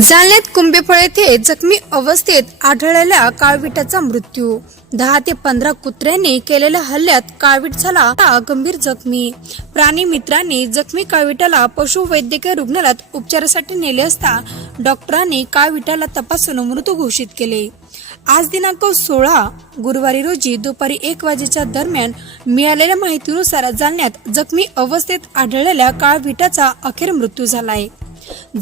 जालन्यात कुंभेफळ येथे जखमी अवस्थेत आढळलेल्या काळविटाचा मृत्यू. दहा ते पंधरा कुत्र्यांनी केलेल्या हल्ल्यात काळवीट झाला हा गंभीर जखमी. प्राणी मित्रांनी जखमी काळविटाला पशुवैद्यकीय रुग्णालयात उपचारासाठी नेले असता डॉक्टरांनी काळविटाला तपासून मृत घोषित केले. आज दिनांक सोळा गुरुवारी रोजी दुपारी एक वाजेच्या दरम्यान मिळालेल्या माहितीनुसार जालन्यात जखमी अवस्थेत आढळलेल्या काळविटाचा अखेर मृत्यू झाला आहे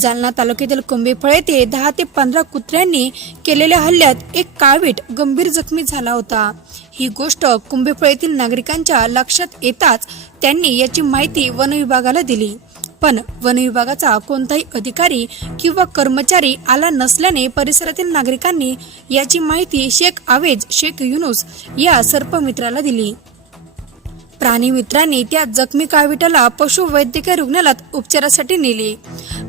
जालना तालुक्यातील कुंभेफळ येथे दहा ते पंधरा कुत्र्यांनी केलेल्या हल्ल्यात एक काळवीट गंभीर जखमी झाला होता. ही गोष्ट कुंभेफळ येथील नागरिकांच्या लक्षात येताच त्यांनी याची माहिती वनविभागाला दिली. पण वनविभागाचा कोणताही अधिकारी किंवा कर्मचारी आला नसल्याने परिसरातील नागरिकांनी याची माहिती शेख आवेज शेख युनुस या सर्पमित्राला दिली. प्राणी मित्रांनी त्या जखमी काळविटाला पशुवैद्यकीय रुग्णालयात उपचारासाठी नेले.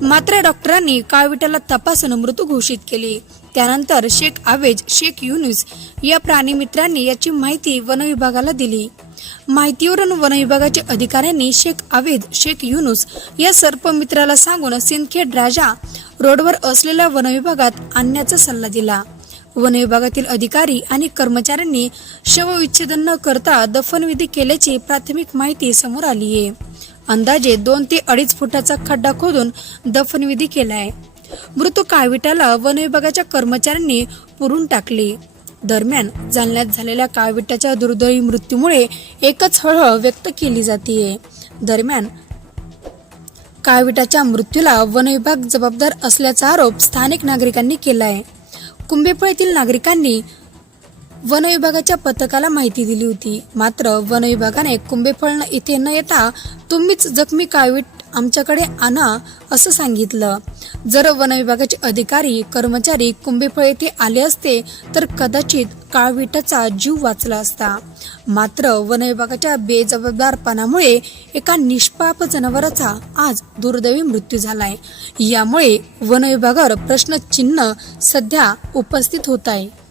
मात्र डॉक्टरांनी काळविटाला तपासून मृत घोषित केले. त्यानंतर शेख आवेज शेख युनुस या प्राणी मित्रांनी याची माहिती वनविभागाला दिली. माहितीवरून वनविभागाच्या अधिकाऱ्यांनी शेख आवेद शेख युनुस या सर्पमित्राला सांगून सिंदखेड राजा रोडवर असलेल्या वनविभागात आणण्याचा सल्ला दिला. वन विभागातील अधिकारी आणि कर्मचाऱ्यांनी शवविच्छेदन न करता दफनविधी केल्याची प्राथमिक माहिती समोर आली आहे. अंदाजे दोन ते अडीच फुटाचा खड्डा खोदून दफनविधी केलाय. मृत काळविटाला वन विभागाच्या कर्मचाऱ्यांनी पुरून टाकले. दरम्यान जालन्यात झालेल्या काळविटाच्या दुर्दैवी मृत्यूमुळे एकच हळहळ व्यक्त केली जाते दरम्यान काळविटाच्या मृत्यूला वन विभाग जबाबदार असल्याचा आरोप स्थानिक नागरिकांनी केला आहे कुंभेफळ येथील नागरिकांनी वन विभागाच्या पथकाला माहिती दिली होती. मात्र वन विभागाने कुंभेफळ इथे न येता तुम्हीच जखमी काळवीट आमच्याकडे आणा असं सांगितलं. जर वनविभागाचे अधिकारी कर्मचारी कुंभेफळ येथे आले असते तर कदाचित काळविटाचा जीव वाचला असता. मात्र वनविभागाच्या बेजबाबदारपणामुळे एका निष्पाप जनावराचा आज दुर्दैवी मृत्यू झालाय. यामुळे वनविभागावर प्रश्नचिन्ह सध्या उपस्थित होत आहे.